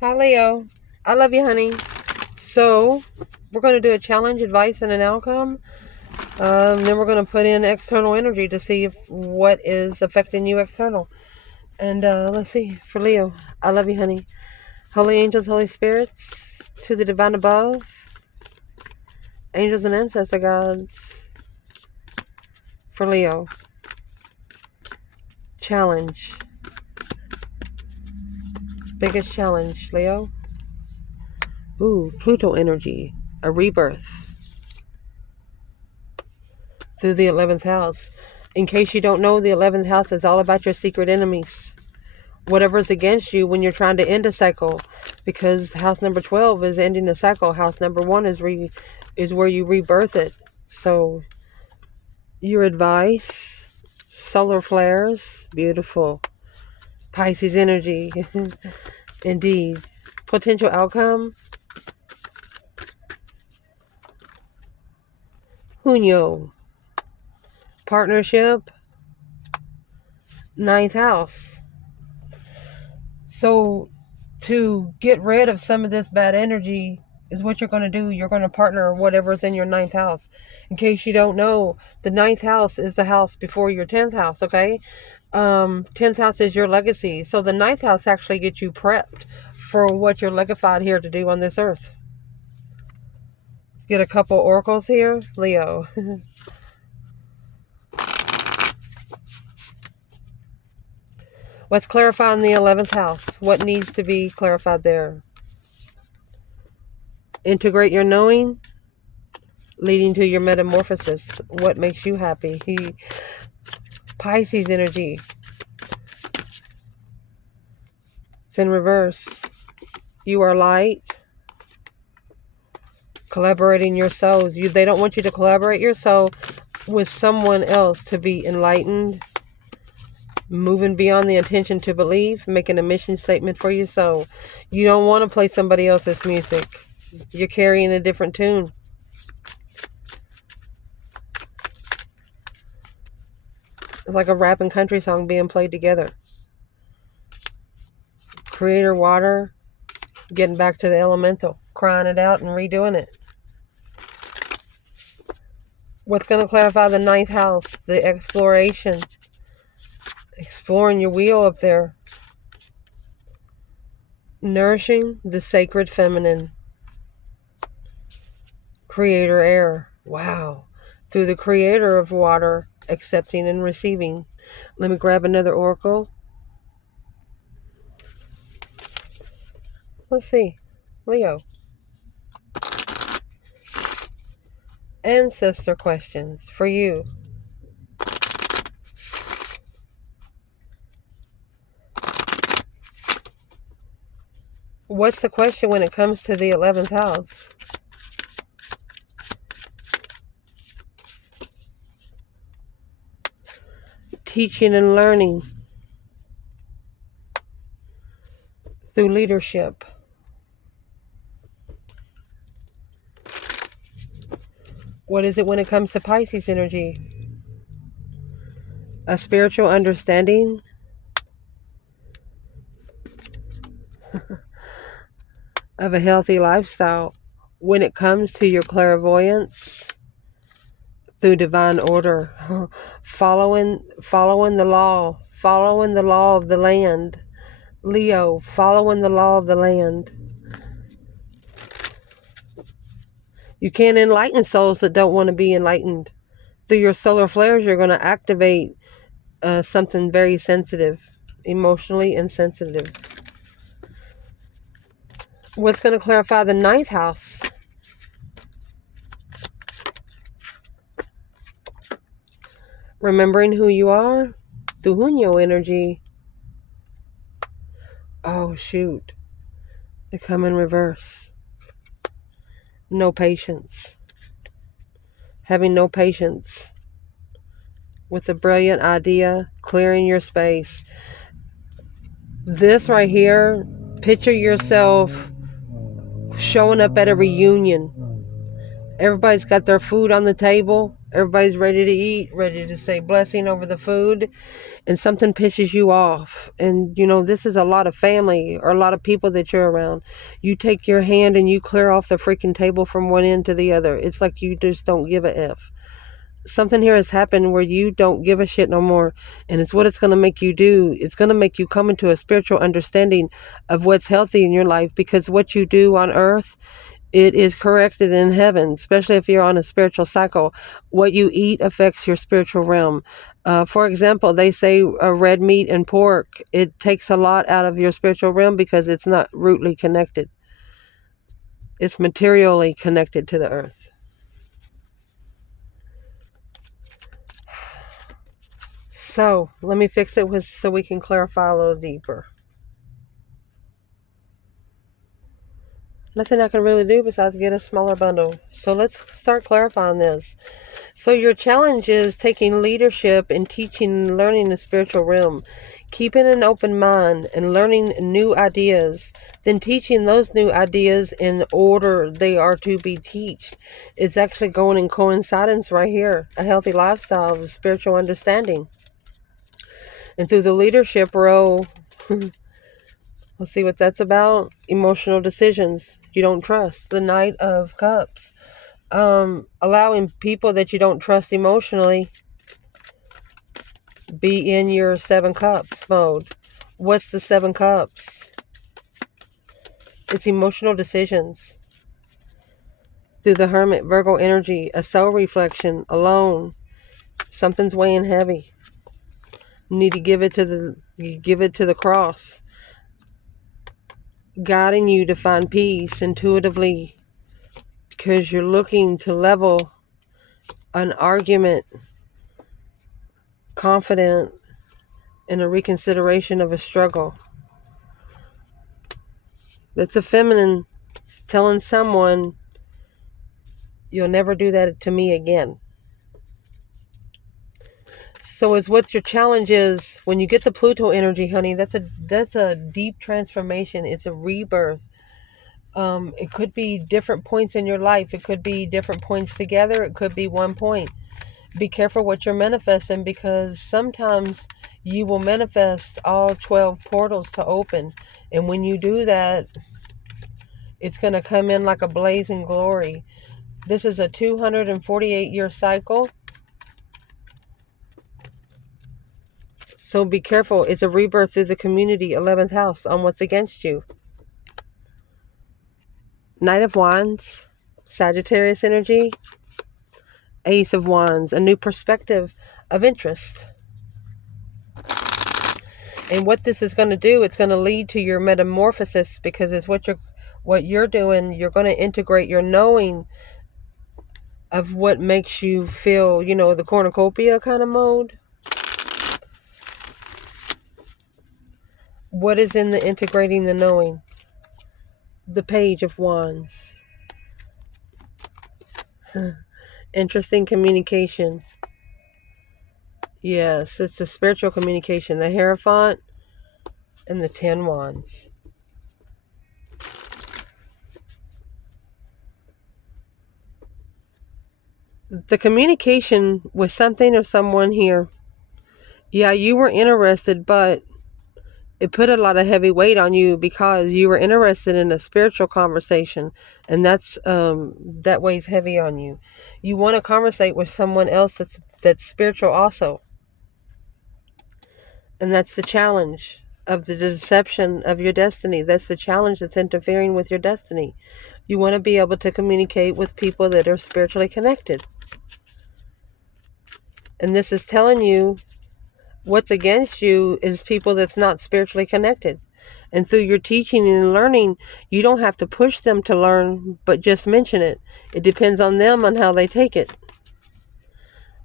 Hi, Leo. I love you, honey. So, we're going to do a challenge, advice, and an outcome. Then we're going to put in external energy to see if what is affecting you external. And let's see. For Leo, I love you, honey. Holy angels, Holy spirits, to the divine above, angels and ancestor gods. For Leo, challenge. Biggest challenge, Leo. Ooh, Pluto energy. A rebirth through the 11th house. In case you don't know, the 11th house is all about your secret enemies. Whatever's against you when you're trying to end a cycle, because house number 12 is ending a cycle. House number 1 is where you rebirth it. So your advice, solar flares, beautiful. Pisces energy, indeed. Potential outcome, Junio. Partnership, 9th house. So to get rid of some of this bad energy is what you're going to do. You're going to partner whatever's in your 9th house. In case you don't know, the 9th house is the house before your 10th house, okay? 10th house is your legacy. So the 9th house actually gets you prepped for what you're legified here to do on this earth. Let's get a couple oracles here. Leo. Let's clarify in the 11th house. What needs to be clarified there? Integrate your knowing, leading to your metamorphosis. What makes you happy? Pisces energy. It's in reverse. You are light. Collaborating your souls. They don't want you to collaborate your soul with someone else to be enlightened. Moving beyond the intention to believe. Making a mission statement for your soul. You don't want to play somebody else's music. You're carrying a different tune. It's like a rap and country song being played together. Creator water, getting back to the elemental, crying it out and redoing it. What's going to clarify the 9th house? The exploration. Exploring your wheel up there. Nourishing the sacred feminine. Creator air. Wow. Through the creator of water, accepting and receiving. Let me grab another oracle. Let's see. Leo. Ancestor questions for you. What's the question when it comes to the 11th house? Teaching and learning through leadership. What is it when it comes to Pisces energy? A spiritual understanding. Of a healthy lifestyle. When it comes to your clairvoyance through divine order. Following the law. Following the law of the land. Leo, following the law of the land. You can't enlighten souls that don't want to be enlightened. Through your solar flares, you're going to activate something very sensitive, emotionally insensitive. What's going to clarify the 9th house? Remembering who you are through Junio energy. Oh, shoot. They come in reverse. No patience. Having no patience with a brilliant idea, clearing your space. This right here, picture yourself showing up at a reunion. Everybody's got their food on the table. Everybody's ready to eat, ready to say blessing over the food, and something pisses you off. And, this is a lot of family or a lot of people that you're around. You take your hand and you clear off the freaking table from one end to the other. It's like you just don't give a F. Something here has happened where you don't give a shit no more. And it's what it's going to make you do. It's going to make you come into a spiritual understanding of what's healthy in your life, because what you do on earth, it is corrected in heaven, especially if you're on a spiritual cycle. What you eat affects your spiritual realm. For example, they say red meat and pork, it takes a lot out of your spiritual realm because it's not rootly connected. It's materially connected to the earth. So let me fix it so we can clarify a little deeper. Nothing I can really do besides get a smaller bundle. So let's start clarifying this. So your challenge is taking leadership in teaching and learning the spiritual realm, keeping an open mind and learning new ideas, then teaching those new ideas in order they are to be taught. Is actually going in coincidence right here. A healthy lifestyle of spiritual understanding. And through the leadership role, we'll see what that's about. Emotional decisions you don't trust. The Knight of Cups. Allowing people that you don't trust emotionally be in your 7 Cups mode. What's the 7 Cups? It's emotional decisions. Through the Hermit, Virgo energy, a soul reflection, alone. Something's weighing heavy. You need to give it to the cross. Guiding you to find peace intuitively, because you're looking to level an argument, confident in a reconsideration of a struggle. That's a feminine telling someone, you'll never do that to me again. So is what your challenge is when you get the Pluto energy, honey. That's a deep transformation. It's a rebirth. It could be different points in your life. It could be different points together. It could be one point. Be careful what you're manifesting, because sometimes you will manifest all 12 portals to open. And when you do that, it's going to come in like a blazing glory. This is a 248-year cycle. So be careful. It's a rebirth through the community, 11th house, on what's against you. Knight of Wands, Sagittarius energy. Ace of Wands, a new perspective of interest. And what this is going to do, it's going to lead to your metamorphosis, because it's what you're doing. You're going to integrate your knowing of what makes you feel, the cornucopia kind of mode. What is in the integrating the knowing? The Page of Wands. Interesting communication. Yes, it's a spiritual communication. The Hierophant and the 10 Wands. The communication with something or someone here. Yeah, you were interested, but it put a lot of heavy weight on you because you were interested in a spiritual conversation, and that weighs heavy on you. You want to conversate with someone else that's spiritual also, and that's the challenge of the deception of your destiny. That's the challenge that's interfering with your destiny. You want to be able to communicate with people that are spiritually connected, and this is telling you what's against you is people that's not spiritually connected. And through your teaching and learning, you don't have to push them to learn, but just mention it. It depends on them on how they take it.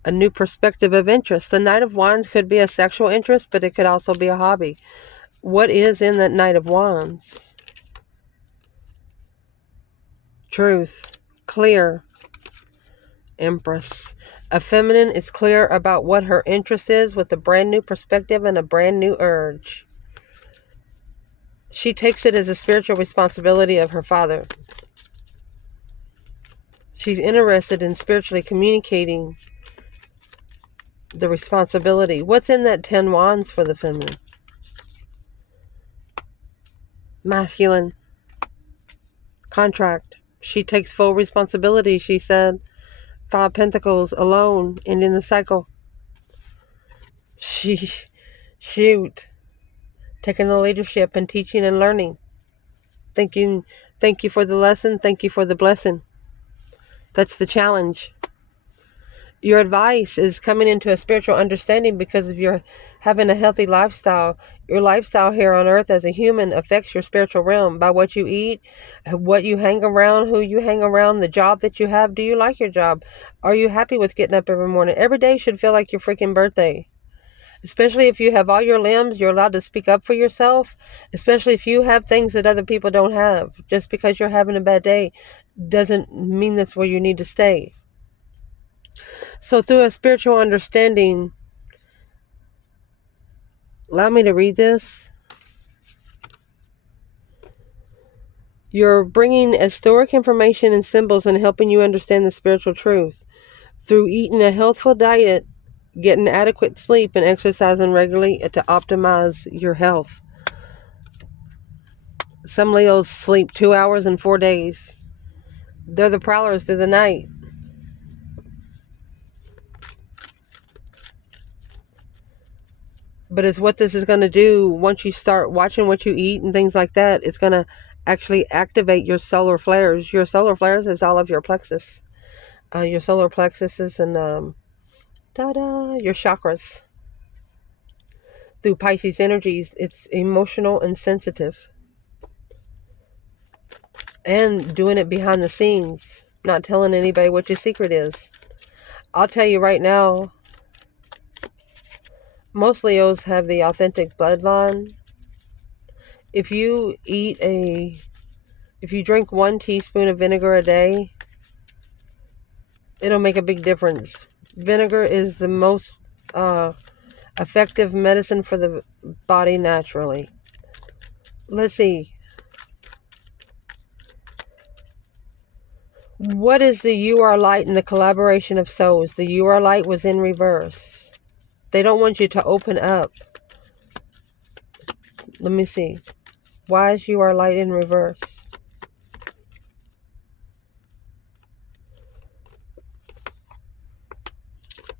A new perspective of interest. The Knight of Wands could be a sexual interest, but it could also be a hobby. What is in that Knight of Wands? Truth. Clear. Empress. A feminine is clear about what her interest is with a brand new perspective and a brand new urge. She takes it as a spiritual responsibility of her father. She's interested in spiritually communicating The responsibility. What's in that 10 wands for the feminine? Masculine. Contract. She takes full responsibility, she said. 5 Pentacles, alone, ending the cycle. Shoot. Taking the leadership and teaching and learning. Thank you for the lesson. Thank you for the blessing. That's the challenge. Your advice is coming into a spiritual understanding because of your having a healthy lifestyle. Your lifestyle here on earth as a human affects your spiritual realm by what you eat, what you hang around, who you hang around, the job that you have. Do you like your job? Are you happy with getting up every morning? Every day should feel like your freaking birthday. Especially if you have all your limbs, you're allowed to speak up for yourself. Especially if you have things that other people don't have. Just because you're having a bad day doesn't mean that's where you need to stay. So through a spiritual understanding, allow me to read this. You're bringing historic information and symbols and helping you understand the spiritual truth. Through eating a healthful diet, getting adequate sleep, and exercising regularly to optimize your health. Some Leos sleep 2 hours in 4 days. They're the prowlers through the night. But it's what this is going to do once you start watching what you eat and things like that. It's going to actually activate your solar flares. Your solar flares is all of your plexus. Your solar plexuses and your chakras. Through Pisces energies, it's emotional and sensitive. And doing it behind the scenes. Not telling anybody what your secret is. I'll tell you right now, most Leos have the authentic bloodline. If you drink 1 teaspoon of vinegar a day, it'll make a big difference. Vinegar is the most effective medicine for the body naturally. Let's see. What is the You Are Light in the collaboration of souls? The You Are Light was in reverse. They don't want you to open up. Let me see. Why is You Are Light in reverse?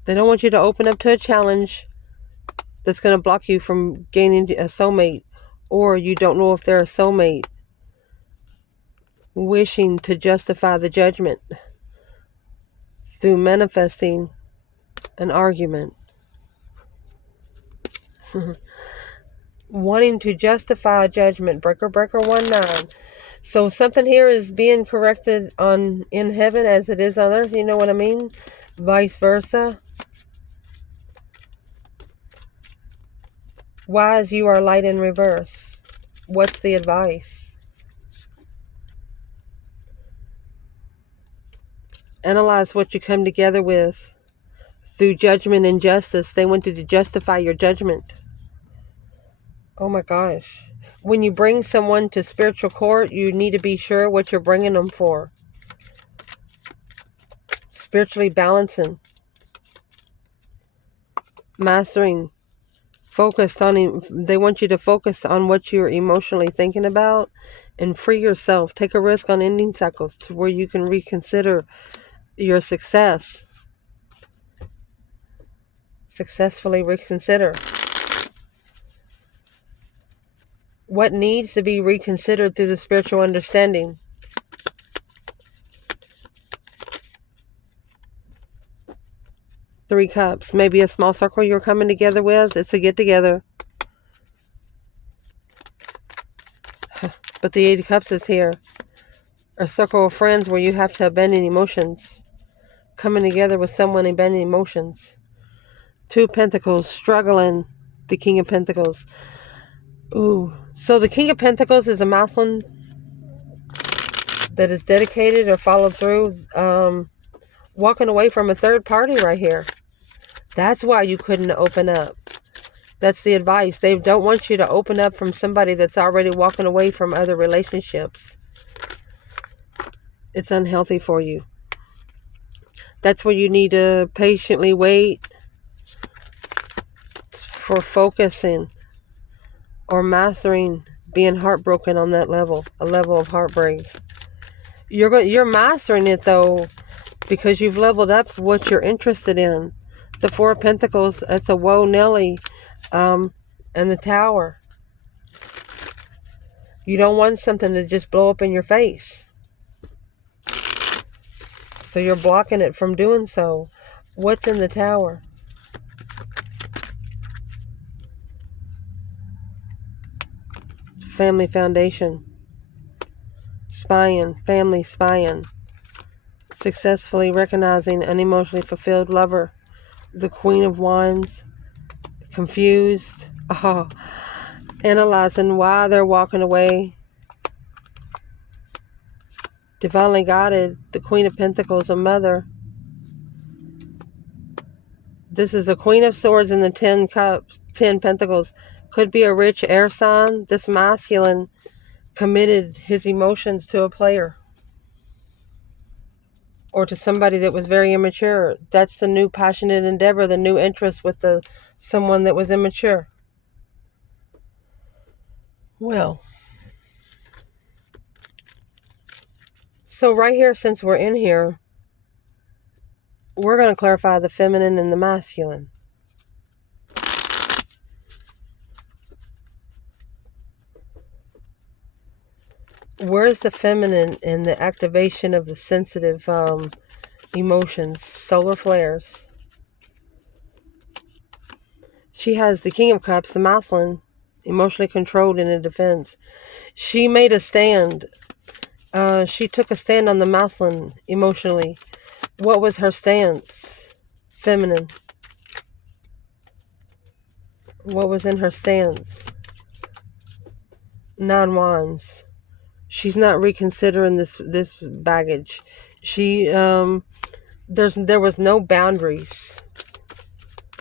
They don't want you to open up to a challenge that's going to block you from gaining a soulmate. Or you don't know if they're a soulmate. Wishing to justify the judgment through manifesting an argument. Wanting to justify a judgment. Breaker 19. So something here is being corrected in heaven as it is on earth. You know what I mean? Vice versa. Why is You Are Light in reverse? What's the advice? Analyze what you come together with. Through judgment and justice, they wanted to justify your judgment. Oh my gosh. When you bring someone to spiritual court, you need to be sure what you're bringing them for. Spiritually balancing. Mastering. They want you to focus on what you're emotionally thinking about and free yourself. Take a risk on ending cycles to where you can reconsider your success. Successfully reconsider. What needs to be reconsidered through the spiritual understanding? Three Cups. Maybe a small circle you're coming together with. It's a get together. But the 8 of Cups is here. A circle of friends where you have to abandon emotions. Coming together with someone, abandoning emotions. 2 Pentacles. Struggling. The King of Pentacles. Ooh. So the King of Pentacles is a masculine that is dedicated or followed through. Walking away from a third party right here. That's why you couldn't open up. That's the advice. They don't want you to open up from somebody that's already walking away from other relationships. It's unhealthy for you. That's where you need to patiently wait for focusing or mastering being heartbroken on that level, a level of heartbreak. You're mastering it though, because you've leveled up what you're interested in. The Four of Pentacles, that's a whoa Nelly, and the Tower. You don't want something to just blow up in your face. So you're blocking it from doing so. What's in the Tower? Family foundation. Spying. Family spying. Successfully recognizing an emotionally fulfilled lover. The Queen of Wands. Confused. Oh, analyzing why they're walking away. Divinely guided. The Queen of Pentacles, a mother. This is the Queen of Swords and the 10 Cups, 10 Pentacles. Could be a rich air sign. This masculine committed his emotions to a player. Or to somebody that was very immature. That's the new passionate endeavor, the new interest with someone that was immature. Well, so right here, since we're in here, we're going to clarify the feminine and the masculine. Where's the feminine in the activation of the sensitive emotions, solar flares? She has the King of Cups, the masculine, emotionally controlled in a defense. She made a stand. She took a stand on the masculine emotionally. What was her stance? Feminine. What was in her stance? 9 Wands. She's not reconsidering this baggage. She there was no boundaries.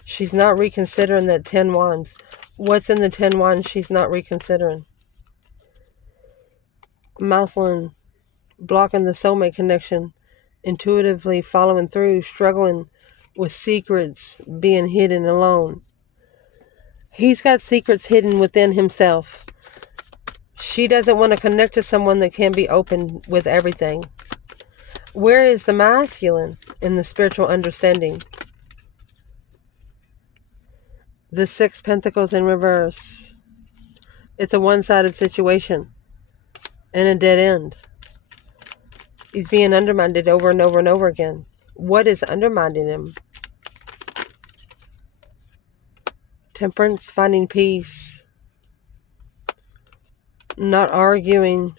She's not reconsidering that 10 Wands. What's in the 10 Wands she's not reconsidering? Masculine, blocking the soulmate connection, intuitively following through, struggling with secrets, being hidden alone. He's got secrets hidden within himself. She doesn't want to connect to someone that can be open with everything. Where is the masculine in the spiritual understanding? The 6 Pentacles in reverse. It's a one-sided situation and a dead end. He's being undermined over and over and over again. What is undermining him? Temperance, finding peace, not arguing.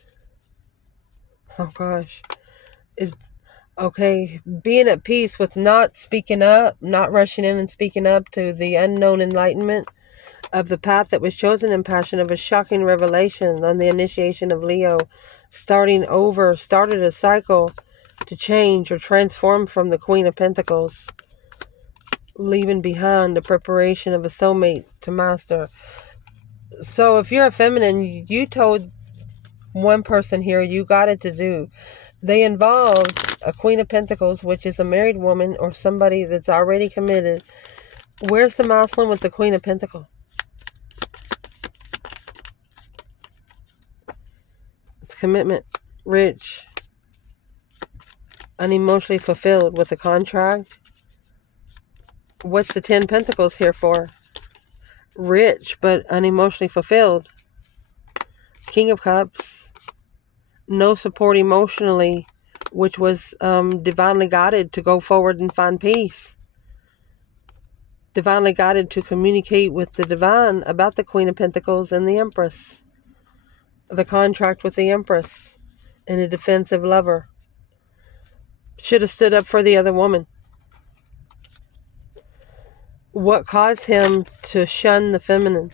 Oh gosh. Is okay, being at peace with not speaking up, not rushing in and speaking up to the unknown enlightenment of the path that was chosen in passion, of a shocking revelation on the initiation of Leo, starting over, started a cycle to change or transform from the Queen of Pentacles, leaving behind the preparation of a soulmate to master. So if you're a feminine, you told one person here you got it to do. They involved a Queen of Pentacles, which is a married woman or somebody that's already committed. Where's the masculine with the Queen of Pentacles? It's commitment, rich, unemotionally fulfilled with a contract. What's the 10 Pentacles here for? Rich, but unemotionally fulfilled. King of Cups. No support emotionally, which was divinely guided to go forward and find peace. Divinely guided to communicate with the divine about the Queen of Pentacles and the Empress. The contract with the Empress and a defensive lover. Should have stood up for the other woman. What caused him to shun the feminine?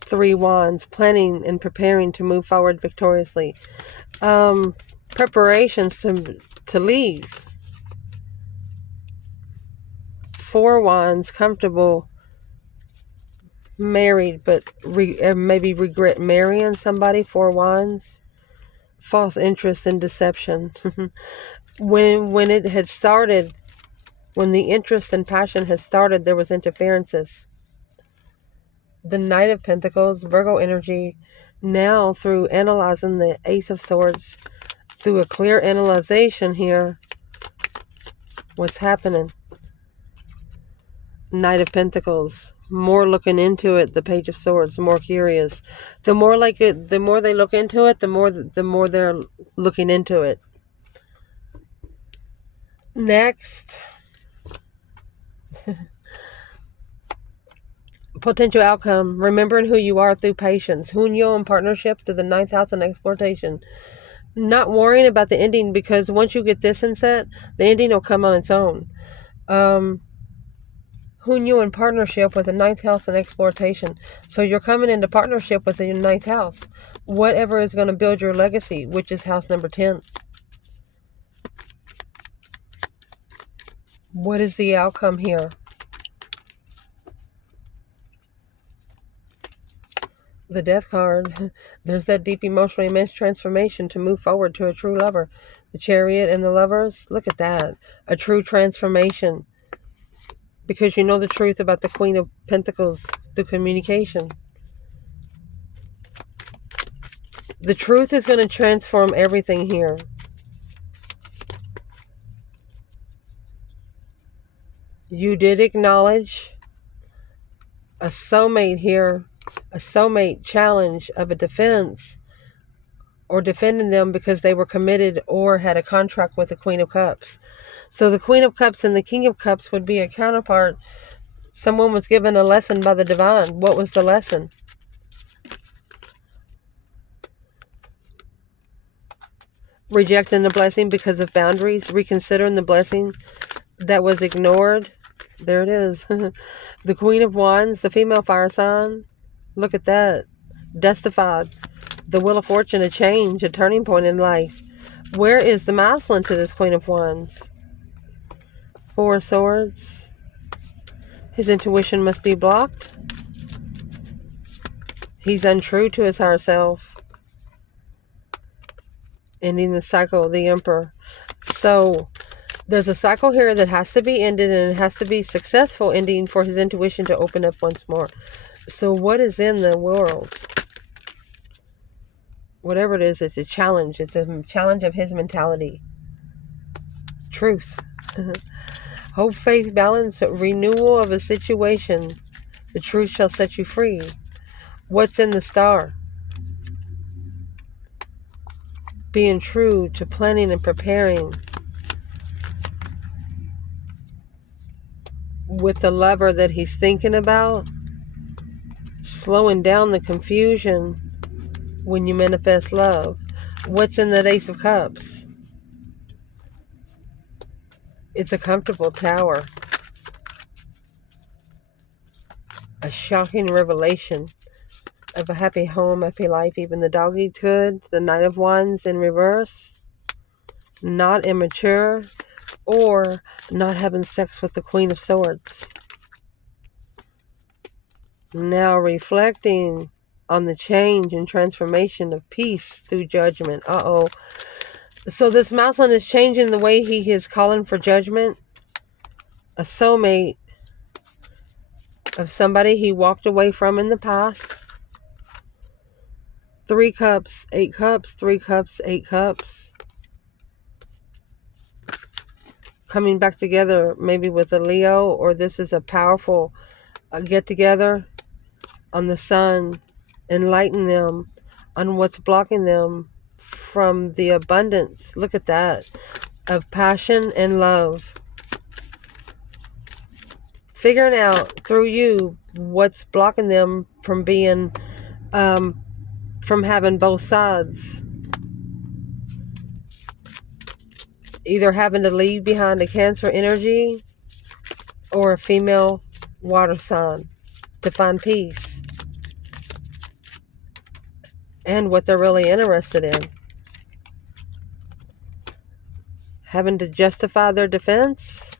3 Wands, planning and preparing to move forward victoriously. Preparations to leave. 4 Wands, comfortable, married, but maybe regret marrying somebody. 4 Wands, false interest and deception. When it had started, When the interest and passion has started, there was interferences. The Knight of Pentacles, Virgo energy, now through analyzing the Ace of Swords, through a clear analyzation here, what's happening. Knight of Pentacles, more looking into it. The Page of Swords, more curious. The more the more they look into it, the more they're looking into it. Next, potential outcome, remembering who you are through patience. Junyo in partnership through the 9th house and exploitation. Not worrying about the ending, because once you get this in set, the ending will come on its own. Junyo in partnership with the 9th house and exploitation. So you're coming into partnership with the 9th house. Whatever is going to build your legacy, which is house number 10. What is the outcome here? The Death card. There's that deep emotional immense transformation to move forward to a true lover. The Chariot and the Lovers. Look at that. A true transformation. Because you know the truth about the Queen of Pentacles through communication. The truth is going to transform everything here. You did acknowledge a soulmate here. A soulmate challenge of a defense, or defending them because they were committed or had a contract with the Queen of Cups. So the Queen of Cups and the King of Cups would be a counterpart. Someone was given a lesson by the divine. What was the lesson? Rejecting the blessing because of boundaries. Reconsidering the blessing that was ignored. There it is. The Queen of Wands, the female fire sign. Look at that. Justified. The Wheel of Fortune, a change, a turning point in life. Where is the masculine to this Queen of Wands? Four of Swords. His intuition must be blocked. He's untrue to his higher self. Ending the cycle of the Emperor. So there's a cycle here that has to be ended, and it has to be successful ending for his intuition to open up once more. So what is in the world? Whatever it is, it's a challenge. It's a challenge of his mentality. Truth. Hope, faith, balance, renewal of a situation. The truth shall set you free. What's in the star? Being true to planning and preparing. With the lover that he's thinking about. Slowing down the confusion when you manifest love. What's in that Ace of Cups? It's a comfortable tower. A shocking revelation of a happy home, happy life. Even the dog eats good. The Knight of Wands in reverse. Not immature. Or not having sex with the Queen of Swords. Now reflecting on the change and transformation of peace through judgment. Uh-oh. So this masculine is changing the way he is calling for judgment. A soulmate of somebody he walked away from in the past. 3 cups, 8 cups, 3 cups, 8 cups. Coming back together maybe with a Leo, or this is a powerful get together on the sun. Enlighten them on what's blocking them from the abundance. Look at that. Of passion and love. Figuring out through you what's blocking them from being, from having both sides. Either having to leave behind a Cancer energy or a female water sign to find peace. And what they're really interested in. Having to justify their defense.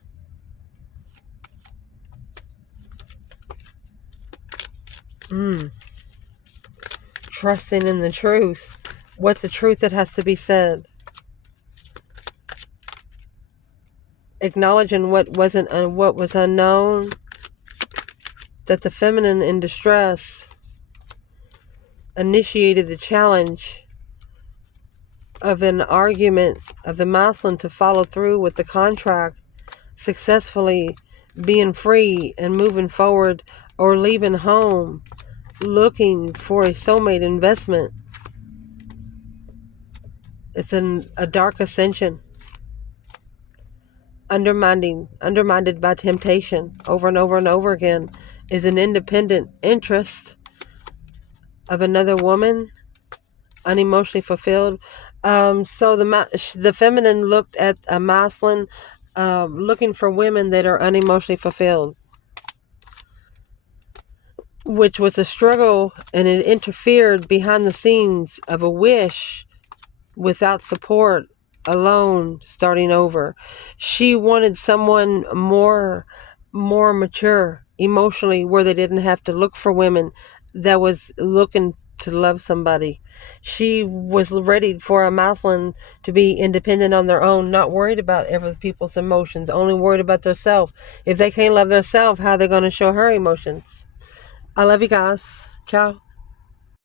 Trusting in the truth. What's the truth that has to be said? acknowledging what was unknown, that the feminine in distress initiated the challenge of an argument of the masculine to follow through with the contract, successfully being free and moving forward, or leaving home looking for a soulmate investment. It's a dark ascension, undermined by temptation over and over and over again, is an independent interest of another woman, unemotionally fulfilled. So the feminine looked at a masculine, looking for women that are unemotionally fulfilled, which was a struggle, and it interfered behind the scenes of a wish without support, alone, starting over. She wanted someone more mature emotionally, where they didn't have to look for women, that was looking to love somebody. She was ready for a masculine to be independent on their own, not worried about other people's emotions, only worried about themselves. If they can't love themselves, how are they going to show her emotions? I love you guys. Ciao.